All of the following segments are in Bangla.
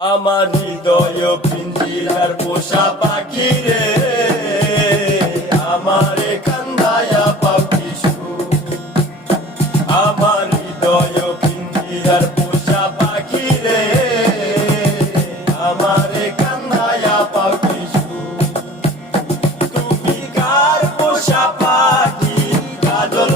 আমার হৃদয় পিঞ্জিরার পোষা পাখি রে। আমার কান্দায়া পাখি আমার হৃদয় পিঞ্জিরার পোষা পাখি রে। আমার কান্দায়া পাখি তুমি কার পোষা পাখি? কাজল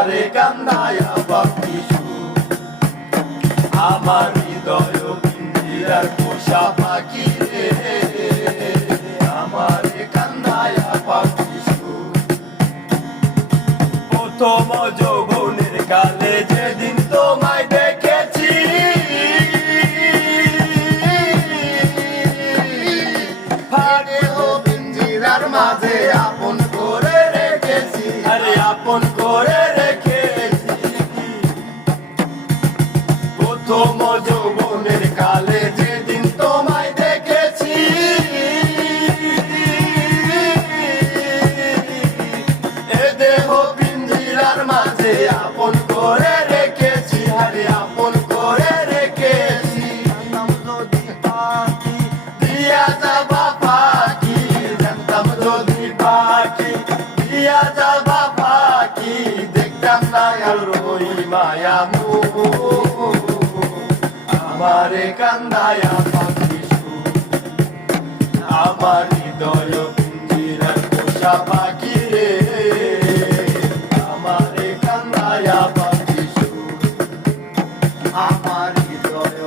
আমারে কান্দায়া আমার হৃদয় পিঞ্জিরার পোষা পাখি রে। আমারে কান্দায়া প্রথম যৌবনের কালে যেদিন তোমায় দেখেছি ফাটে ও পিঞ্জিরার মাঝে আপন করে রেখেছি। আরে আপন করে প্রথম যৌবনের কালে যেদিন তোমায় দেখেছি। এ দেহ পিঞ্জিরার মাঝে আপন করে রেখেছি আরে আপন করে রেখেছি। দিয়া যাবা পাখি, জানতাম যদি পাখি, দিয়া যাবা পাখি, দেখতাম না আর ওই মায়া আমারে কান্দায়া পাখিসু আমার হৃদয় পিঞ্জিরা পোষা পাখি রে। আমারে কান্দায়া পাখিসু আমার হৃদয়